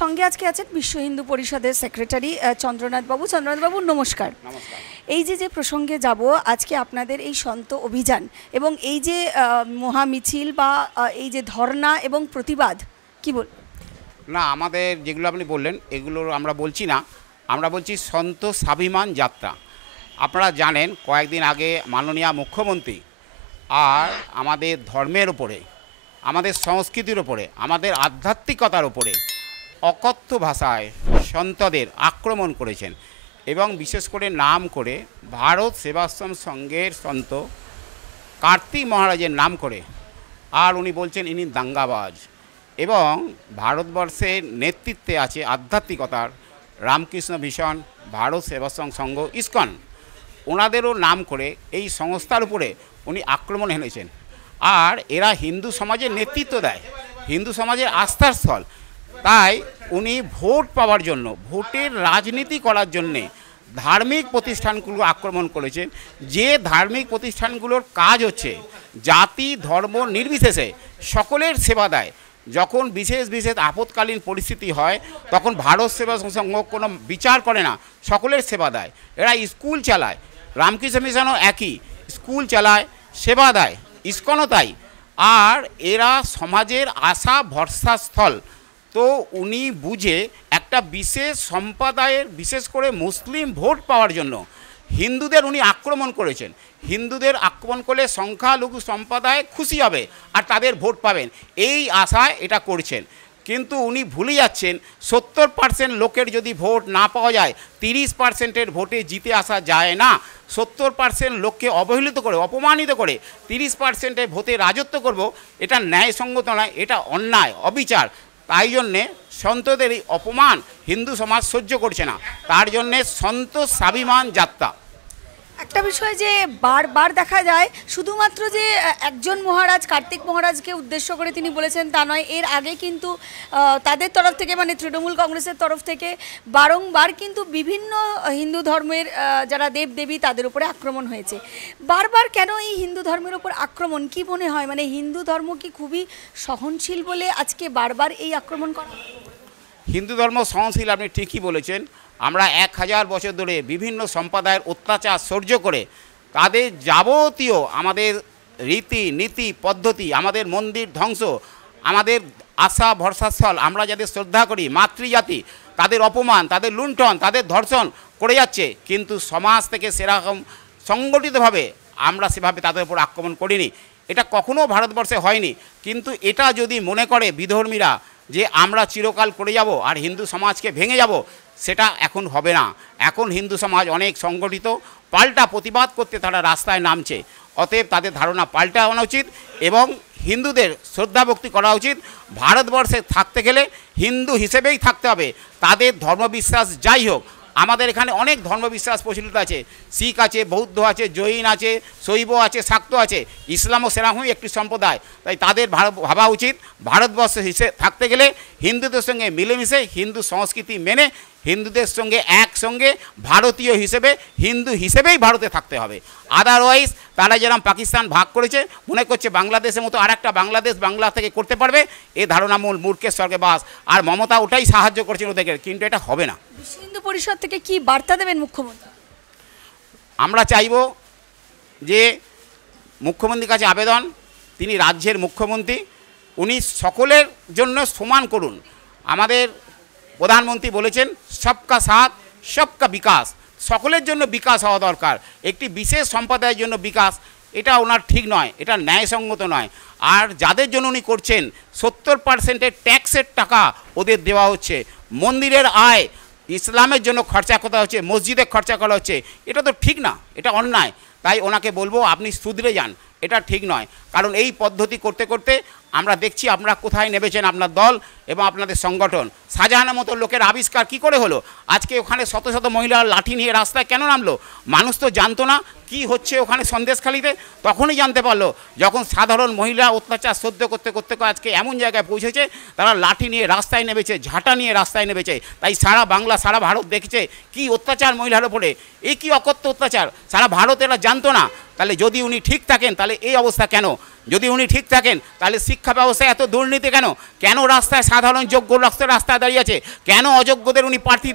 সঙ্গে আজকে আছেন বিশ্ব হিন্দু পরিষদের সেক্রেটারি চন্দ্রনাথ বাবু। চন্দ্রনাথ বাবু নমস্কার। নমস্কার। এই যে প্রসঙ্গে যাব আজকে আপনাদের এই সন্ত অভিযান এবং এই যে মহা মিছিল বা এই যে ধর্ণা এবং প্রতিবাদ কি বল না, আমাদের যেগুলো আপনি বললেন এগুলো আমরা বলছি না, আমরা বলছি সন্ত স্বাভিমান যাত্রা। আপনারা জানেন কয়েকদিন আগে মাননীয় মুখ্যমন্ত্রী আর আমাদের ধর্মের ওপরে, আমাদের সংস্কৃতির ওপরে, আমাদের আধ্যাত্মিকতার ওপরে অকথ্য ভাষায় সন্তদের আক্রমণ করেছেন এবং বিশেষ করে নাম করে ভারত সেবাশ্রম সংঘের সন্ত কার্তিক মহারাজের নাম করে, আর উনি বলছেন ইনি দাঙ্গাবাজ। এবং ভারতবর্ষের নেতৃত্বে আছে আধ্যাত্মিকতার রামকৃষ্ণ মিশন, ভারত সেবাশ্রম সংঘ, ইসকন, ওনাদেরও নাম করে এই সংস্থার উপরে উনি আক্রমণ হেনেছেন। আর এরা হিন্দু সমাজের নেতৃত্ব দেয়, হিন্দু সমাজের আস্থার স্থল। তাই উনি ভোট পাওয়ার জন্য, ভোটের রাজনীতি করার জন্যে ধার্মিক প্রতিষ্ঠানগুলো আক্রমণ করেছেন, যে ধার্মিক প্রতিষ্ঠানগুলোর কাজ হচ্ছে জাতি ধর্ম নির্বিশেষে সকলের সেবা দেয়। যখন বিশেষ বিশেষ আপৎকালীন পরিস্থিতি হয় তখন ভারত সেবা সংঘ কোনো বিচার করে না, সকলের সেবা দেয়। এরা স্কুল চালায়, রামকৃষ্ণ মিশনও একই, স্কুল চালায়, সেবা দেয়, ইসকনও তাই। আর এরা সমাজের আশা ভরসাস্থল। তো উনি বুঝে একটা বিশেষ সম্প্রদায়ের, বিশেষ করে মুসলিম ভোট পাওয়ার জন্য হিন্দুদের উনি আক্রমণ করেছেন। হিন্দুদের আক্রমণ করলে সংখ্যালঘু সম্প্রদায় খুশি হবে আর তাদের ভোট পাবেন, এই আশায় এটা করছেন। কিন্তু উনি ভুলে যাচ্ছেন 70% লোকের যদি ভোট না পাওয়া যায়, 30%-এর ভোটে জিতে আসা যায় না। 70% লোককে অবহেলিত করে, অপমানিত করে 30%-এর ভোটে রাজত্ব করব, এটা ন্যায়সঙ্গত নয়, এটা অন্যায়, অবিচার। তাই জন্যে সন্তদের এই অপমান হিন্দু সমাজ সহ্য করছে না, তার জন্যে সন্ত স্বাভিমান যাত্রা। একটা বিষয় যে বারবার দেখা যায়, শুধুমাত্র যে একজন মহারাজ কার্তিক মহারাজকে উদ্দেশ্য করে তিনি বলেছেন তা নয়, এর আগে কিন্তু তাদের তরফ থেকে, মানে তৃণমূল কংগ্রেসের তরফ থেকে বারংবার কিন্তু বিভিন্ন হিন্দু ধর্মের যারা দেবদেবী তাদের উপরে আক্রমণ হয়েছে। বারবার কেন এই হিন্দু ধর্মের উপর আক্রমণ, কি মনে হয়? মানে হিন্দু ধর্ম কি খুবই সহনশীল বলে আজকে বারবার এই আক্রমণ করা? হিন্দু ধর্ম সহনশীল, আপনি ঠিকই বলেছেন। আমরা 1000 বছর ধরে বিভিন্ন সম্প্রদায়ের অত্যাচার সহ্য করে তাদের যাবতীয় আমাদের রীতি নীতি পদ্ধতি, আমাদের মন্দির ধ্বংস, আমাদের আশা ভরসাস্থল, আমরা যাদের শ্রদ্ধা করি মাতৃজাতি, তাদের অপমান, তাদের লুণ্ঠন, তাদের ধর্ষণ করে যাচ্ছে। কিন্তু সমাজ থেকে সেরকম সংগঠিতভাবে আমরা সেভাবে তাদের উপর আক্রমণ করিনি, এটা কখনো ভারতবর্ষে হয়নি। কিন্তু এটা যদি মনে করে বিধর্মীরা যে আমরা চিরকাল করে যাব আর হিন্দু সমাজকে ভেঙে যাব, সেটা এখন হবে না। এখন হিন্দু সমাজ অনেক সংগঠিত, পাল্টা প্রতিবাদ করতে তারা রাস্তায় নামছে। অতএব তাদের ধারণা পাল্টা আনা উচিত এবং হিন্দুদের শ্রদ্ধা ভক্তি করা উচিত। ভারতবর্ষে থাকতে গেলে হিন্দু হিসেবেই থাকতে হবে, তাদের ধর্মবিশ্বাস যাই হোক। আমাদের এখানে অনেক ধর্মবিশ্বাস প্রচলিত আছে, শিখ আছে, বৌদ্ধ আছে, জৈন আছে, শৈব আছে, শাক্ত আছে, ইসলামও সেরকমই একটি সম্প্রদায়। তাই তাদের ভাবা উচিত ভারতবর্ষে থাকতে গেলে হিন্দুদের সঙ্গে মিলেমিশে, হিন্দু সংস্কৃতি মেনে, হিন্দুদের সঙ্গে একসঙ্গে ভারতীয় হিসেবে, হিন্দু হিসেবেই ভারতে থাকতে হবে। আদারওয়াইজ তারা যেরকম পাকিস্তান ভাগ করেছে, মনে করছে বাংলাদেশের মতো আর একটা বাংলাদেশ বাংলা থেকে করতে পারবে, এ ধারণা মূল মূর্খের স্বর্গে বাস। আর মমতা ওটাই সাহায্য করছেন ওদেরকে, কিন্তু এটা হবে না। বিশ্ব হিন্দু পরিষদ থেকে কি বার্তা দেবেন মুখ্যমন্ত্রী? আমরা চাইব যে মুখ্যমন্ত্রীর কাছে আবেদন, তিনি রাজ্যের মুখ্যমন্ত্রী, উনি সকলের জন্য সমান করুন। আমাদের প্রধানমন্ত্রী বলেছেন সবকা সাথ সবকা বিকাশ, সকলের জন্য বিকাশ হওয়া দরকার। একটি বিশেষ সম্প্রদায়ের জন্য বিকাশ, এটা ওনার ঠিক নয়, এটা ন্যায়সঙ্গত নয়। আর যাদের জন্য উনি করছেন 70%-এর ট্যাক্সের টাকা ওদের দেওয়া হচ্ছে, মন্দিরের আয় ইসলামের জন্য খরচা করা হচ্ছে, মসজিদে খরচা করা হচ্ছে, এটা তো ঠিক না, এটা অন্যায়। তাই ওনাকে বলবো আপনি শুধরে যান, এটা ঠিক নয়। কারণ এই পদ্ধতি করতে করতে আমরা দেখছি আপনারা কোথায় নেমেছেন আপনার দল এবং আপনাদের সংগঠন। শাহজাহানের মতো লোকের আবিষ্কার কি করে হলো? আজকে ওখানে শত শত মহিলা লাঠি নিয়ে রাস্তায় কেন নামলো? মানুষ তো জানতো না কি হচ্ছে ওখানে সন্দেশখালিতে, তখনই জানতে পারলো যখন সাধারণ মহিলা অত্যাচার সহ্য করতে করতে আজকে এমন জায়গায় পৌঁছেছে তারা লাঠি নিয়ে রাস্তায় নেমেছে, ঝাঁটা নিয়ে রাস্তায় নেমেছে। তাই সারা বাংলা, সারা ভারত দেখছে কি অত্যাচার মহিলার ওপরে, এই কি অকথ্য অত্যাচার, সারা ভারত এরা জানতো না। তাহলে যদি উনি ঠিক থাকেন তাহলে এই অবস্থা কেন? যদি উনি ঠিক থাকেন তাহলে শিক্ষা ব্যবস্থায় এত দুর্নীতি কেন? কেন রাস্তায় সাধারণ যোগ্য রাস্তায় দাঁড়িয়ে আছে? কেন অযোগ্যদের উনি প্রার্থী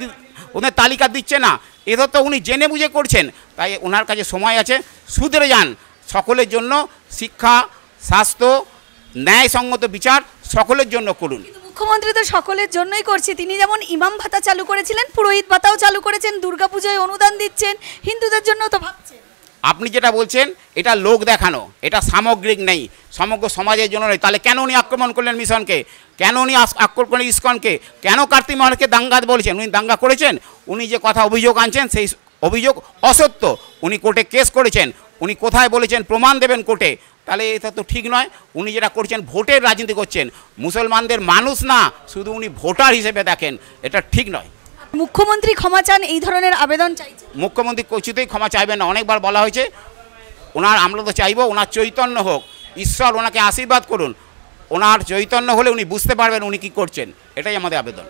ওদের তালিকা দিচ্ছে না? এটা তো উনি জেনে বুঝে করছেন। তাই ওনার কাছে সময় আছে, শুধরে যান। সকলের জন্য শিক্ষা, স্বাস্থ্য, ন্যায়সঙ্গত বিচার সকলের জন্য করুন। মুখ্যমন্ত্রী তো সকলের জন্যই করছে। তিনি যেমন ইমাম ভাতা চালু করেছিলেন, পুরোহিত ভাতাও চালু করেছেন, দুর্গাপূজায় অনুদান দিচ্ছেন, হিন্দুদের জন্য তো ভাবছেন। আপনি যেটা বলছেন এটা লোক দেখানো, এটা সামগ্রিক নেই, সমগ্র সমাজের জন্য নেই। তাহলে কেন উনি আক্রমণ করলেন মিশনকে? কেন উনি আক্রমণ করলেন ইসকনকে? কেন কার্তিক মহারাজকে দাঙ্গা বলেছেন? উনি দাঙ্গা করেছেন? উনি যে কথা অভিযোগ আনছেন সেই অভিযোগ অসত্য। উনি কোর্টে কেস করেছেন, উনি কোথায় বলেছেন প্রমাণ দেবেন কোর্টে। তাহলে এটা তো ঠিক নয়। উনি যেটা করছেন ভোটের রাজনীতি করছেন, মুসলমানদের মানুষ না, শুধু উনি ভোটার হিসেবে দেখেন, এটা ঠিক নয়। মুখ্যমন্ত্রী ক্ষমা চান, এই ধরনের আবেদন চাইছেন? মুখ্যমন্ত্রী কিছুতেই ক্ষমা চাইবেন না। অনেকবার বলা হয়েছে ওনার, আমরা তো চাইবো ওনার চৈতন্য হোক, ঈশ্বর ওনাকে আশীর্বাদ করুন। ওনার চৈতন্য হলে উনি বুঝতে পারবেন উনি কী করছেন, এটাই আমাদের আবেদন।